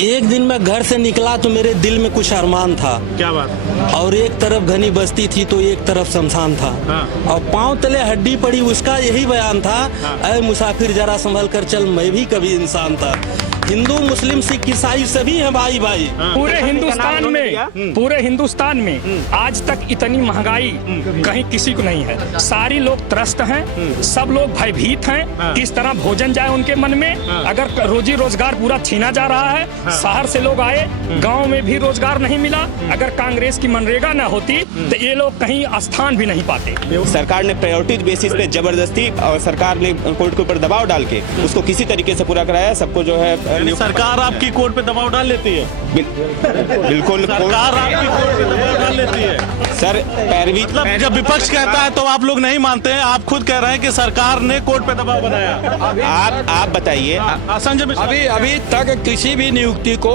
एक दिन मैं घर से निकला तो मेरे दिल में कुछ अरमान था। क्या बात? और एक तरफ घनी बस्ती थी तो एक तरफ शमशान था। और पांव तले हड्डी पड़ी, उसका यही बयान था, ऐ मुसाफिर जरा संभल कर चल, मैं भी कभी इंसान था। हिंदू मुस्लिम सिख ईसाई सभी हैं भाई भाई। पूरे हिंदुस्तान में आज तक इतनी महंगाई कहीं किसी को नहीं है। सारी लोग त्रस्त हैं, सब लोग भयभीत हैं। किस तरह भोजन जाए उनके मन में। अगर रोजी रोजगार पूरा छीना जा रहा है। शहर से लोग आए, गांव में भी रोजगार नहीं मिला। अगर कांग्रेस की मनरेगा न होती तो ये लोग कहीं स्थान भी नहीं पाते। सरकार ने प्रायोरिटी बेसिस पे जबरदस्ती और सरकार ने कोर्ट के ऊपर दबाव डाल के उसको किसी तरीके से पूरा कराया। सबको जो है सरकार आपकी कोर्ट पे दबाव डाल लेती है। बिल्कुल सरकार आपकी कोर्ट पे दबाव डाल लेती है। सर पैरवी, मतलब जब विपक्ष कहता है तो आप लोग नहीं मानते हैं। आप खुद कह रहे हैं कि सरकार ने कोर्ट पे दबाव बनाया। आप बताइए। संजय मिश्रा, अभी तक किसी भी नियुक्ति को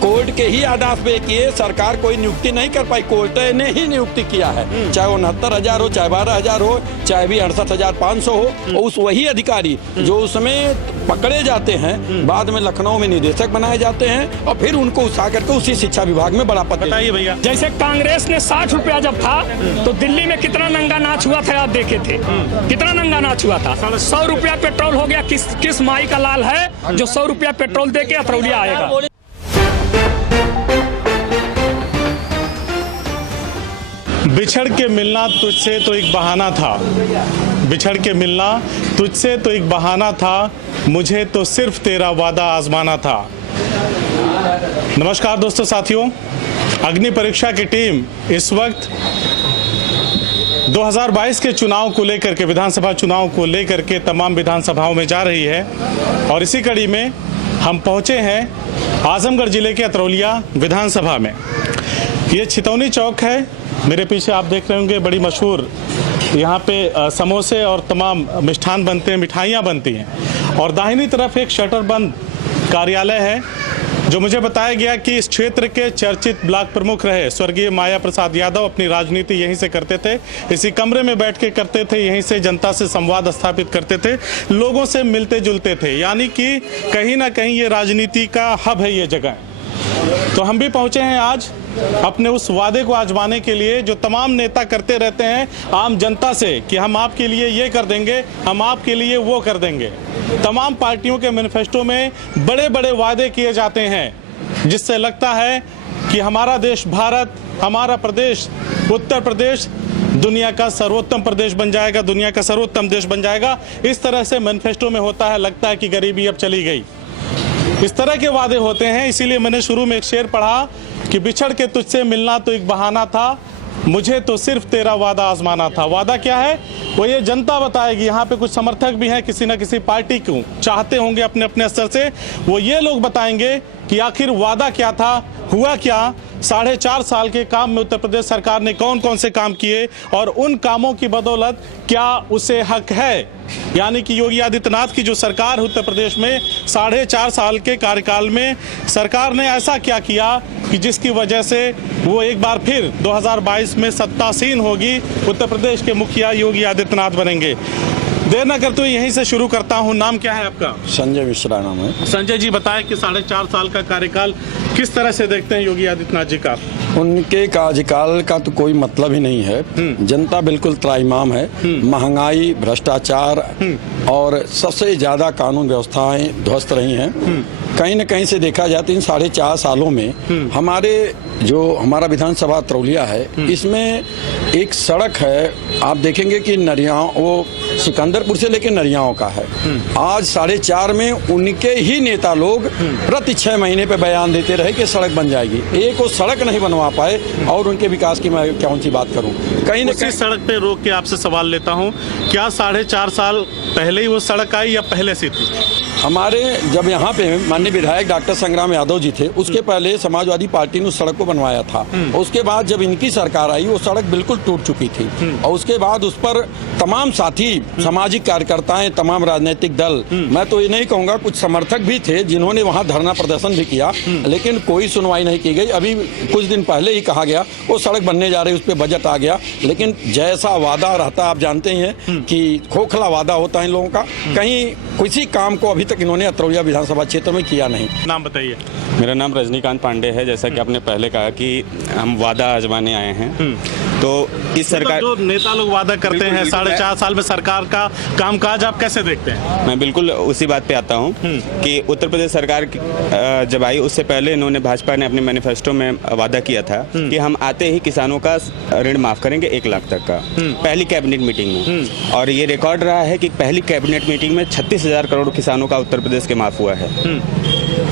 कोर्ट के ही आदेश पे किए सरकार कोई नियुक्ति नहीं कर पाई। कोर्ट ने ही नियुक्ति किया है, चाहे 69,000 हो, चाहे 12,000 हो, चाहे भी 68,500 हो। उस वही अधिकारी जो उसमें पकड़े जाते हैं बाद में लखनऊ में निदेशक बनाए जाते हैं और फिर उनको उठा करके उसी शिक्षा विभाग में बड़ा पद। बताइए भैया। जैसे कांग्रेस ने 60 रुपया जब था तो दिल्ली में कितना नंगा नाच हुआ था, आप देखे थे कितना नंगा नाच हुआ था। 100 रुपया पेट्रोल हो गया। किस माई का लाल है जो 100 रुपया पेट्रोल दे के अतरौलिया आएगा। बिछड़ के मिलना तुझसे तो एक बहाना था। बिछड़ के मिलना तुझसे तो एक बहाना था, मुझे तो सिर्फ तेरा वादा आजमाना था। नमस्कार दोस्तों, साथियों, अग्नि परीक्षा की टीम इस वक्त 2022 के चुनाव को लेकर के, विधानसभा चुनाव को लेकर के तमाम विधानसभाओं में जा रही है। और इसी कड़ी में हम पहुंचे हैं आजमगढ़ जिले के अतरौलिया विधानसभा में। ये छितौनी चौक है, मेरे पीछे आप देख रहे होंगे, बड़ी मशहूर यहाँ पे समोसे और तमाम मिष्ठान बनते हैं, मिठाइयाँ बनती हैं। और दाहिनी तरफ एक शटर बंद कार्यालय है जो मुझे बताया गया कि इस क्षेत्र के चर्चित ब्लॉक प्रमुख रहे स्वर्गीय माया प्रसाद यादव अपनी राजनीति यहीं से करते थे। इसी कमरे में बैठ के करते थे, यहीं से जनता से संवाद स्थापित करते थे, लोगों से मिलते जुलते थे। यानी कि कहीं ना कहीं ये राजनीति का हब है ये जगह। तो हम भी पहुंचे हैं आज अपने उस वादे को आजमाने के लिए जो तमाम नेता करते रहते हैं आम जनता से कि हम आपके लिए ये कर देंगे, हम आपके लिए वो कर देंगे। तमाम पार्टियों के मैनिफेस्टो में बड़े बड़े वादे किए जाते हैं जिससे लगता है कि हमारा देश भारत, हमारा प्रदेश उत्तर प्रदेश दुनिया का सर्वोत्तम प्रदेश बन जाएगा, दुनिया का सर्वोत्तम देश बन जाएगा। इस तरह से मैनिफेस्टो में होता है, लगता है कि गरीबी अब चली गई। इस तरह के वादे होते हैं। इसीलिए मैंने शुरू में एक शेर पढ़ा कि बिछड़ के तुझसे मिलना तो एक बहाना था, मुझे तो सिर्फ तेरा वादा आजमाना था। वादा क्या है वो ये जनता बताएगी। यहाँ पे कुछ समर्थक भी हैं, किसी न किसी पार्टी को चाहते होंगे अपने अपने स्तर से, वो ये लोग बताएंगे कि आखिर वादा क्या था, हुआ क्या। 4.5 साल के काम में उत्तर प्रदेश सरकार ने कौन कौन से काम किए और उन कामों की बदौलत क्या उसे हक है। यानी कि योगी आदित्यनाथ की जो सरकार है उत्तर प्रदेश में 4.5 साल के कार्यकाल में सरकार ने ऐसा क्या किया कि जिसकी वजह से वो एक बार फिर 2022 में सत्तासीन होगी, उत्तर प्रदेश के मुखिया योगी आदित्यनाथ बनेंगे। देर न करते हुए यहीं से शुरू करता हूं। नाम क्या है आपका? संजय मिश्रा नाम है। संजय जी, बताएं कि 4.5 साल का कार्यकाल किस तरह से देखते हैं योगी आदित्यनाथ जी का? उनके कार्यकाल का तो कोई मतलब ही नहीं है। जनता बिल्कुल त्राहिमाम है। महंगाई, भ्रष्टाचार और सबसे ज्यादा कानून व्यवस्थाएं ध्वस्त रही हैं। कहीं न कहीं से देखा जाए तो इन 4.5 सालों में हमारा विधानसभा अतरौलिया है, इसमें एक सड़क है, आप देखेंगे कि नरियाओं, वो सिकंदरपुर से लेकर नरियाओं का है। आज 4.5 में उनके ही नेता लोग प्रति 6 महीने पे बयान देते रहे कि सड़क बन जाएगी। एक वो सड़क नहीं बनवा पाए और उनके विकास की मैं क्या सी बात करूं। कहीं न कहीं सड़क पे रोक के आपसे सवाल लेता हूं, क्या 4.5 साल पहले ही वो सड़क आई या पहले से थी? हमारे जब यहाँ पे माननीय विधायक डॉक्टर संग्राम यादव जी थे, उसके पहले समाजवादी पार्टी ने उस सड़क को बनवाया था। उसके बाद जब इनकी सरकार आई वो सड़क बिल्कुल टूट चुकी थी। और उसके बाद उस पर तमाम साथी, सामाजिक कार्यकर्ताएं, तमाम राजनीतिक दल, मैं तो ये नहीं कहूँगा, कुछ समर्थक भी थे जिन्होंने वहाँ धरना प्रदर्शन भी किया, लेकिन कोई सुनवाई नहीं की गई। अभी कुछ दिन पहले ही कहा गया वो सड़क बनने जा रही, उस पर बजट आ गया, लेकिन जैसा वादा रहता आप जानते हैं कि खोखला वादा होता है इन लोगों का, कहीं किसी काम को अभी तक इन्होंने अतरौलिया विधानसभा क्षेत्र में किया नहीं। नाम बताइए। मेरा नाम रजनीकांत पांडे है। जैसा कि आपने पहले कहा कि हम वादा आजमाने आए हैं, तो इस सरकार जो नेता लोग वादा करते हैं 4.5 साल में सरकार का कामकाज आप कैसे देखते हैं? मैं बिल्कुल उसी बात पे आता हूँ कि उत्तर प्रदेश सरकार जब आई उससे पहले इन्होंने, भाजपा ने अपने मैनिफेस्टो में वादा किया था कि हम आते ही किसानों का ऋण माफ करेंगे 1 लाख तक का, पहली कैबिनेट मीटिंग में। और ये रिकॉर्ड रहा है कि पहली कैबिनेट मीटिंग में 36,000 करोड़ किसानों का उत्तर प्रदेश के माफ हुआ है।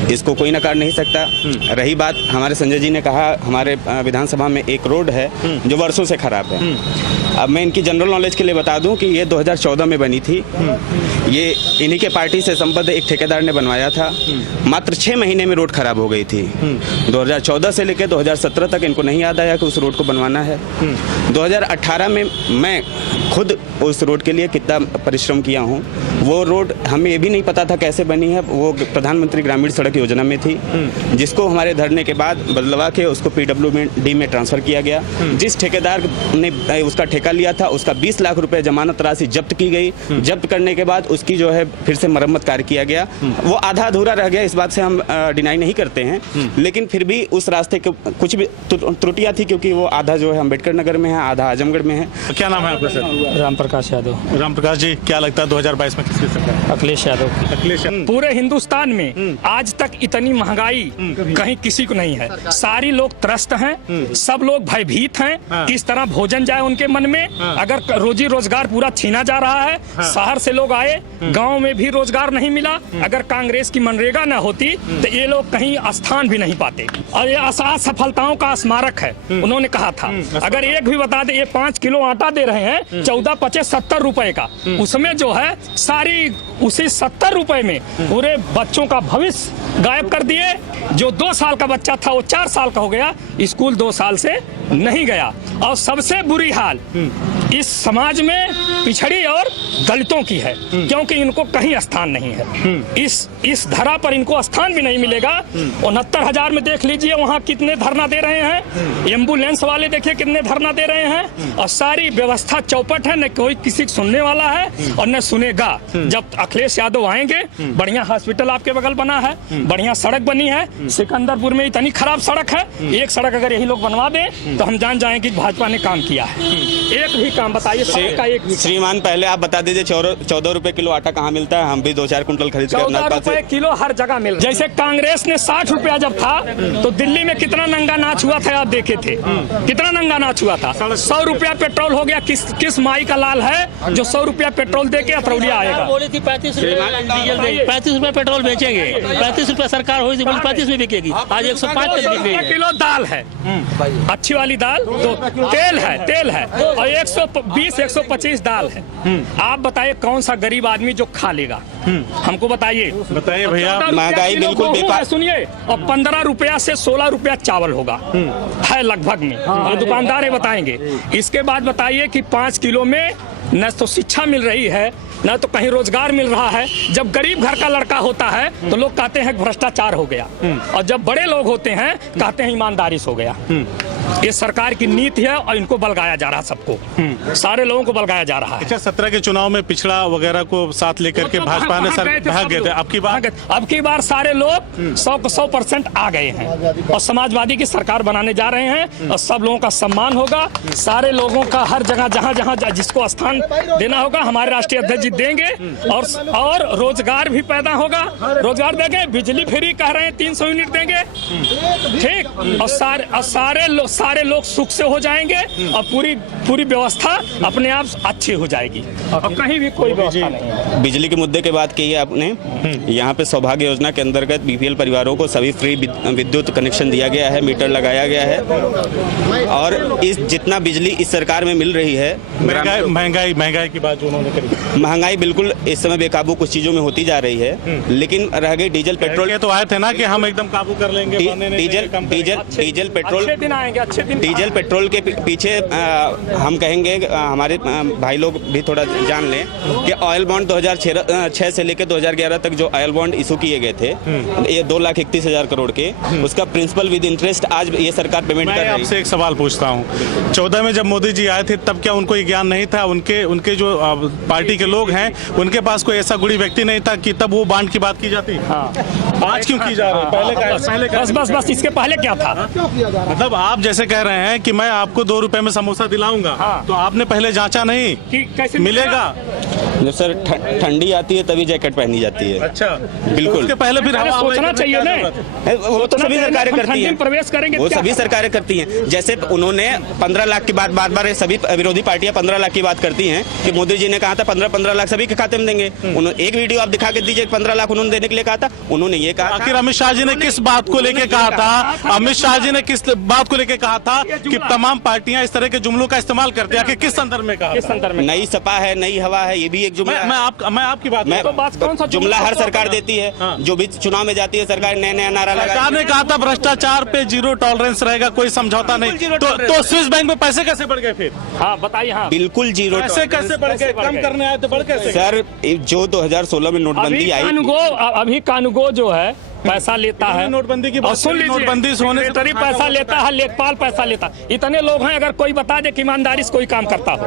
इसको कोई नकार नहीं सकता। रही बात, हमारे संजय जी ने कहा हमारे विधानसभा में एक रोड है जो वर्षों से खराब है। अब मैं इनकी जनरल नॉलेज के लिए बता दूं कि ये 2014 में बनी थी। ये इन्हीं के पार्टी से संबद्ध एक ठेकेदार ने बनवाया था। मात्र 6 महीने में रोड खराब हो गई थी। 2014 से लेकर 2017 तक इनको नहीं याद आया कि उस रोड को बनवाना है। 2018 में मैं खुद उस रोड के लिए कितना परिश्रम किया हूँ। वो रोड हमें ये भी नहीं पता था कैसे बनी है। वो प्रधानमंत्री ग्रामीण सड़क योजना में थी, जिसको हमारे धरने के बाद बदलवा के उसको PWD में ट्रांसफर किया गया। जिस ठेकेदार ने उसका ठेका लिया था उसका 20 लाख रुपए जमानत राशि जब्त की गई। जब्त करने के बाद उसकी जो है फिर से मरम्मत कार्य किया गया। वो आधा अधूरा रह गया, इस बात से हम डिनाई नहीं करते हैं, लेकिन फिर भी उस रास्ते के कुछ भी त्रुटियां थी, क्योंकि वो आधा जो है अम्बेडकर नगर में है, आधा आजमगढ़ में है। क्या नाम है आपका सर? राम प्रकाश यादव। राम प्रकाश जी, क्या लगता है 2022 में किसकी सरकार? अखिलेश यादव। अखिलेश यादव। पूरे हिंदुस्तान में आज तक इतनी महंगाई कहीं किसी को नहीं है। सारी लोग त्रस्त हैं, सब लोग भयभीत हैं, किस तरह भोजन जाए उनके मन में। अगर रोजी रोजगार पूरा छीना जा रहा है। शहर से लोग आए, गांव में भी रोजगार नहीं मिला। अगर कांग्रेस की मनरेगा न होती तो ये लोग कहीं स्थान भी नहीं पाते। और ये असफलताओं का स्मारक है। उन्होंने कहा था अगर एक भी बता दे, ये 5 किलो आटा दे रहे हैं 14, 25, 70 रुपए का, उसमें जो है सारी उसी 70 रुपए में पूरे बच्चों का भविष्य गायब कर दिए। जो 2 साल का बच्चा था वो 4 साल का हो गया, स्कूल 2 साल से नहीं गया। और सबसे बुरी हाल इस समाज में पिछड़ी और दलितों की है, क्योंकि इनको कहीं स्थान नहीं है। इस धरा पर इनको स्थान भी नहीं मिलेगा। 69,000 में देख लीजिए वहाँ कितने धरना दे रहे हैं। एम्बुलेंस वाले देखिए कितने धरना दे रहे हैं। और सारी व्यवस्था चौपट है, न कोई किसी को सुनने वाला है और न सुनेगा। जब अखिलेश यादव आएंगे, बढ़िया हॉस्पिटल आपके बगल बना है, बढ़िया सड़क बनी है। सिकंदरपुर में इतनी खराब सड़क है, एक सड़क अगर यही लोग बनवा दें तो हम जान जाएंगे कि भाजपा ने काम किया है। एक भी काम बताइए का एक भी। श्रीमान पहले आप बता दीजिए 14 रुपए किलो आटा कहाँ मिलता है? हम भी 2-4 कुंटल खरीद के 14 रुपए किलो हर जगह मिल। जैसे कांग्रेस ने 60 रुपया जब था तो दिल्ली में कितना नंगा नाच हुआ था, आप देखे थे कितना नंगा नाच हुआ था। 100 रुपया पेट्रोल हो गया। किस माई का लाल है जो 100 रुपया पेट्रोल दे के अतरौलिया आएगा? बोली थी 35 रुपए 35 रुपए पेट्रोल बेचेंगे, 35 रुपए सरकार हुई थी, 35 में बिकेगी। आज 105 रुपए किलो दाल है, अच्छी वाली दाल। तो तेल है और 120, 125 दाल है। आप बताइए कौन सा गरीब आदमी जो खा लेगा? हमको बताइए भैया। महंगाई बिल्कुल बेकार। सुनिए, और 15 रुपया से 16 रुपया चावल होगा है लगभग में। ये दुकानदार है बताएंगे। इसके बाद बताइए कि 5 किलो में न तो शिक्षा मिल रही है, न तो कहीं रोजगार मिल रहा है। जब गरीब घर का लड़का होता है तो लोग कहते हैं भ्रष्टाचार हो गया, और जब बड़े लोग होते हैं कहते हैं ईमानदारी हो गया। ये सरकार की नीति है और इनको बलगाया जा रहा है, सबको, सारे लोगों को बलगाया जा रहा है। अच्छा, 17 के चुनाव में पिछड़ा वगैरह को साथ लेकर के भाजपा ने भाग गए थे। अब की बार सारे लोग 100% आ गए हैं और समाजवादी की सरकार बनाने जा रहे हैं। और सब लोगों का सम्मान होगा, सारे लोगों का हर जगह जहाँ जिसको स्थान देना होगा हमारे राष्ट्रीय अध्यक्ष जी देंगे। और रोजगार भी पैदा होगा, रोजगार देंगे। बिजली फ्री कह रहे हैं 300 यूनिट देंगे, ठीक। और सारे लोग सुख से हो जाएंगे और पूरी व्यवस्था अपने आप अच्छी हो जाएगी और कहीं भी कोई व्यवस्था नहीं है। बिजली के मुद्दे की बात की है आपने। यहाँ पे सौभाग्य योजना के अंतर्गत BPL परिवारों को सभी फ्री विद्युत कनेक्शन दिया गया है, मीटर लगाया गया है। और इस जितना बिजली इस सरकार में मिल रही है, महंगाई की बात जो उन्होंने करी, महंगाई बिल्कुल इस समय बेकाबू कुछ चीजों में होती जा रही है। लेकिन रह गई डीजल पेट्रोल। तो आए थे ना कि हम एकदम काबू कर लेंगे। डीजल पेट्रोल अच्छे दिन डीजल पेट्रोल के पीछे हम कहेंगे हमारे भाई लोग भी थोड़ा जान लें कि ऑयल बॉन्ड 2006 से लेकर 2011 तक जो ऑयल बॉन्ड इशू किए गए थे, ये 2,31,000 करोड़ के, उसका प्रिंसिपल विद इंटरेस्ट आज ये सरकार पेमेंट कर मैं रही है। आपसे एक सवाल पूछता हूँ, 14 में जब मोदी जी आए थे तब क्या उनको ये ज्ञान नहीं था? उनके जो पार्टी के लोग हैं उनके पास कोई ऐसा गुणी व्यक्ति नहीं था कि तब वो बांड की बात की जाती? आज क्यों की जा रही है? बस इसके पहले क्या था? मतलब आप जैसे कह रहे हैं कि मैं आपको 2 रुपए में समोसा दिलाऊंगा, तो आपने पहले जांचा नहीं कि कैसे मिलेगा? जब सर ठंडी आती है तभी जैकेट पहनी जाती है। अच्छा, बिल्कुल। उसके पहले फिर हवा सोचना चाहिए ना, वो तो सभी सरकारें करती हैं, प्रवेश करेंगे, वो सभी सरकारें करती हैं। जैसे उन्होंने 15 लाख की बात बार सभी विरोधी पार्टियां 15 लाख की बात करती हैं कि मोदी जी ने कहा था 15 लाख सभी के खाते में देंगे। उन्होंने एक वीडियो आप दिखा के दीजिए, 15 लाख उन्होंने देने के लिए कहा था। उन्होंने ये कहा, आखिर अमित शाह जी ने किस बात को लेके कहा था? अमित शाह जी ने किस बात को लेके कहा था कि तमाम पार्टियां इस तरह के जुमलों का इस्तेमाल करती हैं? किस संदर्भ में कहा? किस संदर्भ में? नई सपा है, नई हवा है, ये भी एक जुमला है। मैं आपकी बात मैं तो बात कौन सा जुमला हर सरकार देती है, जो भी चुनाव में जाती है सरकार नया नारा सरकार ने कहा था भ्रष्टाचार पे 0 टॉलरेंस रहेगा, कोई समझौता नहीं। तो स्विस बैंक में पैसे कैसे बढ़ गए फिर? हाँ बताइए। हाँ बिल्कुल 0 पैसे कैसे बढ़ गए? कम करने आए तो बढ़ कैसे? सर जो 2016 में नोटबंदी आई, अभी कानूगो जो है पैसा लेता है, नोटबंदी की बात, सुन लीजिए, नोटबंदी होने से सेक्रेटरी पैसा लेता है, लेखपाल पैसा लेता है। इतने लोग हैं, अगर कोई बता दे कि ईमानदारी से कोई काम करता हो,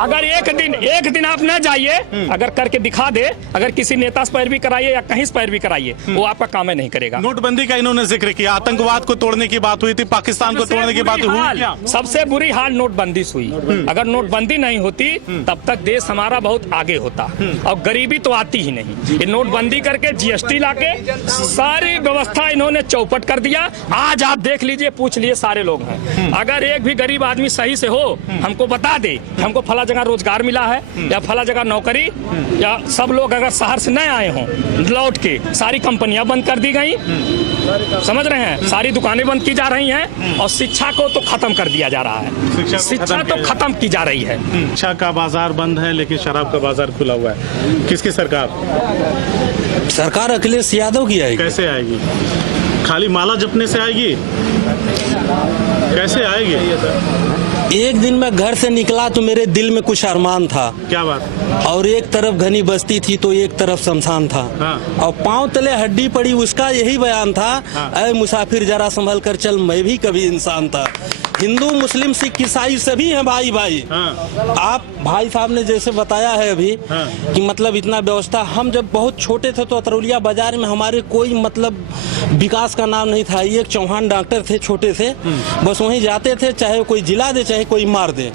अगर एक दिन आप न जाइए, अगर करके दिखा दे, अगर किसी नेता से पैरवी कराइए या कहीं से पैरवी कराइए, वो आपका काम नहीं करेगा। नोटबंदी का इन्होंने जिक्र किया, आतंकवाद को तोड़ने की बात हुई थी, पाकिस्तान को तोड़ने की बात हुई क्या? सबसे बुरी हाल नोटबंदी से हुई। अगर नोटबंदी नहीं होती तब तक देश हमारा बहुत आगे होता, और गरीबी तो आती ही नहीं। ये नोटबंदी करके जीएसटी लाके सारी व्यवस्था इन्होंने चौपट कर दिया। आज आप देख लीजिए, पूछ लिए सारे लोग हैं, अगर एक भी गरीब आदमी सही से हो, हमको बता दे कि हमको फला जगह रोजगार मिला है या फला जगह नौकरी, या सब लोग अगर शहर से नहीं आए हों लौट के, सारी कंपनियां बंद कर दी गई, समझ रहे हैं, सारी दुकानें बंद की जा रही हैं, और शिक्षा को तो खत्म कर दिया जा रहा है। शिक्षा तो खत्म की जा रही है। शिक्षा का बाजार बंद है लेकिन शराब का बाजार खुला हुआ है। किसकी सरकार अखिलेश यादव की आएगी। कैसे आएगी? खाली माला जपने से आएगी? कैसे आएगी? एक दिन मैं घर से निकला तो मेरे दिल में कुछ अरमान था। क्या बात? और एक तरफ घनी बस्ती थी तो एक तरफ शमशान था। और पांव तले हड्डी पड़ी, उसका यही बयान था, ऐ मुसाफिर जरा संभल कर चल, मैं भी कभी इंसान था। हिंदू मुस्लिम सिख ईसाई सभी हैं भाई भाई। आप भाई साहब ने जैसे बताया है अभी कि मतलब इतना व्यवस्था, हम जब बहुत छोटे थे तो अतरौलिया बाजार में हमारे कोई मतलब विकास का नाम नहीं था। एक चौहान डॉक्टर थे छोटे से, बस वहीं जाते थे, चाहे कोई जिला दे चाहे कोई मार दे।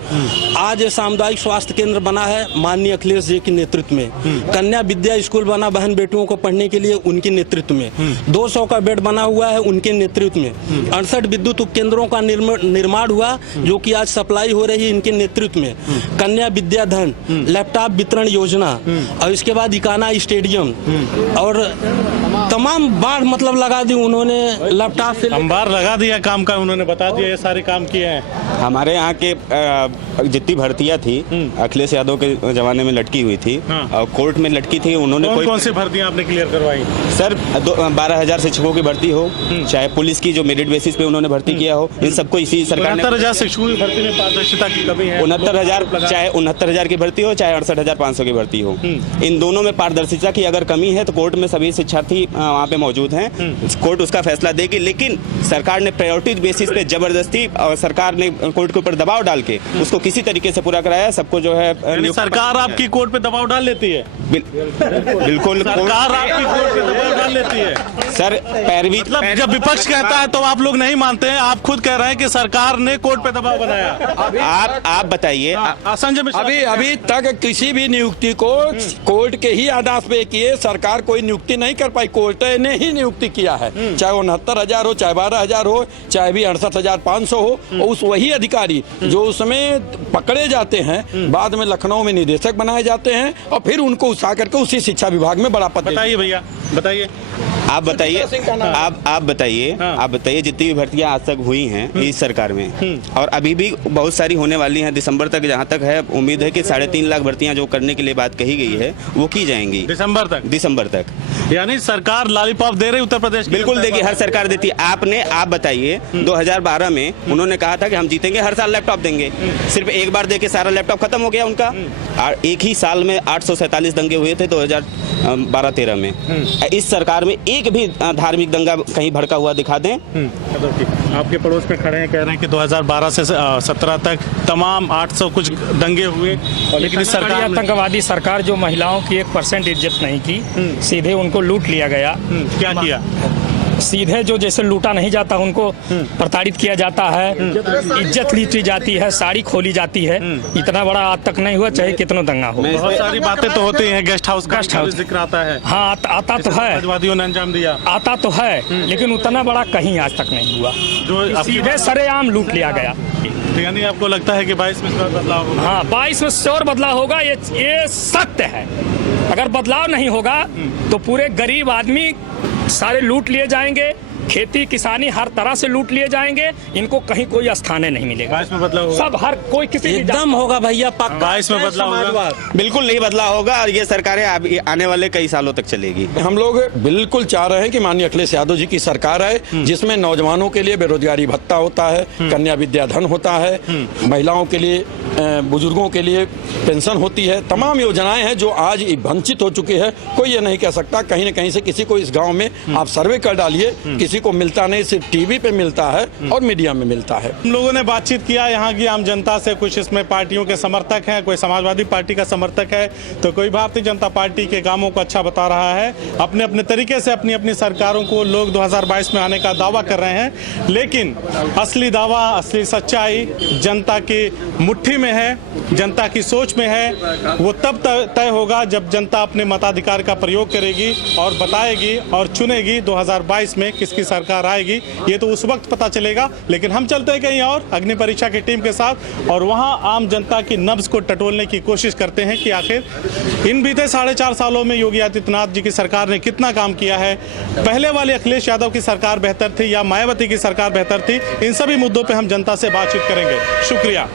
आज सामुदायिक स्वास्थ्य केंद्र बना है माननीय अखिलेश जी के नेतृत्व में। कन्या विद्या स्कूल बना बहन बेटियों को पढ़ने के लिए, उनके नेतृत्व में। 200 का बेड बना हुआ है उनके नेतृत्व में। 68 विद्युत उपकेंद्रों का निर्माण हुआ जो कि आज सप्लाई हो रही है इनके नेतृत्व में। कन्या विद्या धन, लैपटॉप वितरण योजना, और इसके बाद इकाना स्टेडियम, और तमाम बाढ़ मतलब लगा दी उन्होंने। लैपटॉप से अंबार लगा दिया काम का, उन्होंने बता दिया ये सारे काम किए हैं। हमारे यहाँ के जितनी भर्तियां थी अखिलेश यादव के जमाने में लटकी हुई थी, और कोर्ट में लटकी थी। उन्होंने कौन सी भर्तियां आपने क्लियर करवाई? सर 12,000 शिक्षकों की भर्ती हो, चाहे पुलिस की जो मेरिट बेसिस पे उन्होंने भर्ती किया हो, इन सबको इसी सरकार ने। 69,000 शिक्षकों की भर्ती में पारदर्शिता की कमी है। 69,000, चाहे 69,000 की भर्ती हो चाहे 68,500 की भर्ती हो, इन दोनों में पारदर्शिता की अगर कमी है तो कोर्ट में सभी शिक्षार्थी वहाँ पे मौजूद हैं, कोर्ट उसका फैसला देगी। लेकिन सरकार ने प्रायोरिटी बेसिस पे जबरदस्ती, और सरकार ने कोर्ट के ऊपर दबाव डाल के उसको किसी तरीके से पूरा कराया। सबको जो है सरकार आपकी कोर्ट पे दबाव डाल लेती है। बिल्कुल सरकार आपकी कोर्ट पे दबाव डाल लेती है। सर पैरवी, मतलब जब विपक्ष कहता है तो आप लोग नहीं मानते हैं, आप खुद कह रहे हैं कि सरकार ने कोर्ट पे दबाव बनाया। आप बताइए। संजय मिश्रा, अभी तक किसी भी नियुक्ति को कोर्ट के ही आदेश पे किए, सरकार कोई नियुक्ति नहीं कर पाई, कोर्ट ने ही नियुक्ति किया है। चाहे 69,000 हो, चाहे 12,000 हो, चाहे भी 68,500 हो, उस वही अधिकारी जो उसमें पकड़े जाते हैं बाद में लखनऊ में निदेशक बनाए जाते हैं, और फिर उनको उठा करके उसी शिक्षा विभाग में बड़ा पद। बताइए भैया, बताइए। आप बताइए, आप बताइए, आप बताइए जितनी भी भर्तियां आज तक हुई हैं इस सरकार में और अभी भी बहुत सारी होने वाली हैं दिसंबर तक, जहां तक है उम्मीद है कि 3.5 लाख भर्तियां जो करने के लिए बात कही गई है वो की जाएंगी दिसंबर तक। यानी सरकार लॉलीपॉप दे रही उत्तर प्रदेश की? बिल्कुल देगी, हर सरकार देती है। आप बताइए 2012 में उन्होंने कहा था कि हम जीतेंगे, हर साल लैपटॉप देंगे। सिर्फ एक बार देके सारा लैपटॉप खत्म हो गया उनका। और एक ही साल में 847 दंगे हुए थे 2012-13 में। इस सरकार में एक भी धार्मिक दंगा कहीं भड़का हुआ दिखा दें। आपके पड़ोस में खड़े हैं, कह रहे हैं कि 2012 से 17 तक तमाम 800 कुछ दंगे हुए, लेकिन इस सरकार आतंकवादी सरकार जो महिलाओं की 1% इज्जत नहीं की, सीधे उनको लूट लिया गया। क्या किया? सीधे जो जैसे लूटा नहीं जाता उनको प्रताड़ित किया जाता है, इज्जत लीची जाती है, साड़ी खोली जाती है। इतना बड़ा आज तक नहीं हुआ, चाहे कितना दंगा हो। बहुत सारी बातें तो होती हैं, गेस्ट हाउस जिक्र आता है। हाँ, आता तो है, समाजवादियों ने अंजाम दिया, आता तो है, लेकिन उतना बड़ा कहीं आज तक नहीं हुआ। जो सीधे सरेआम लूट लिया गया। यानी आपको लगता है कि 22 में बदलाव होगा? हाँ, 22 में श्योर बदलाव होगा, ये सत्य है। अगर बदलाव नहीं होगा तो पूरे गरीब आदमी सारे लूट लिए जाएंगे, खेती किसानी हर तरह से लूट लिए जाएंगे, इनको कहीं कोई स्थान नहीं मिलेगा। 22 में बदलाव होगा? सब हर कोई किसी एकदम होगा भैया, पक्का 22 में बदलाव होगा? बिल्कुल नहीं बदलाव होगा और ये सरकारें आने वाले कई सालों तक चलेगी। हम लोग बिल्कुल चाह रहे हैं कि माननीय अखिलेश यादव जी की सरकार है जिसमें नौजवानों के लिए बेरोजगारी भत्ता होता है, कन्या विद्याधन होता है, महिलाओं के लिए, बुजुर्गों के लिए पेंशन होती है। तमाम योजनाएं हैं जो आज वंचित हो चुकी है। कोई ये नहीं कह सकता, कहीं न कहीं से किसी को इस गांव में आप सर्वे कर डालिए, किसी को मिलता नहीं, सिर्फ टीवी पे मिलता है और मीडिया में मिलता है। हम लोगों ने बातचीत किया यहाँ की आम जनता से, कुछ इसमें पार्टियों के समर्थक हैं, कोई समाजवादी पार्टी का समर्थक है, तो कोई भारतीय जनता पार्टी के कामों को अच्छा बता रहा है। अपने अपने तरीके से अपनी अपनी सरकारों को लोग 2022 में आने का दावा कर रहे हैं, लेकिन असली दावा, असली सच्चाई जनता की मुट्ठी में है, जनता की सोच में है। वो तब तय होगा जब जनता अपने मताधिकार का प्रयोग करेगी और बताएगी और चुनेगी 2022 में किसकी सरकार आएगी। ये तो उस वक्त पता चलेगा। लेकिन हम चलते हैं कहीं और अग्नि परीक्षा की टीम के साथ और वहां आम जनता की नब्ज को टटोलने की कोशिश करते हैं कि आखिर इन बीते 4.5 सालों में योगी आदित्यनाथ जी की सरकार ने कितना काम किया है। पहले वाले अखिलेश यादव की सरकार बेहतर थी या मायावती की सरकार बेहतर थी? इन सभी मुद्दों पर हम जनता से बातचीत करेंगे। शुक्रिया।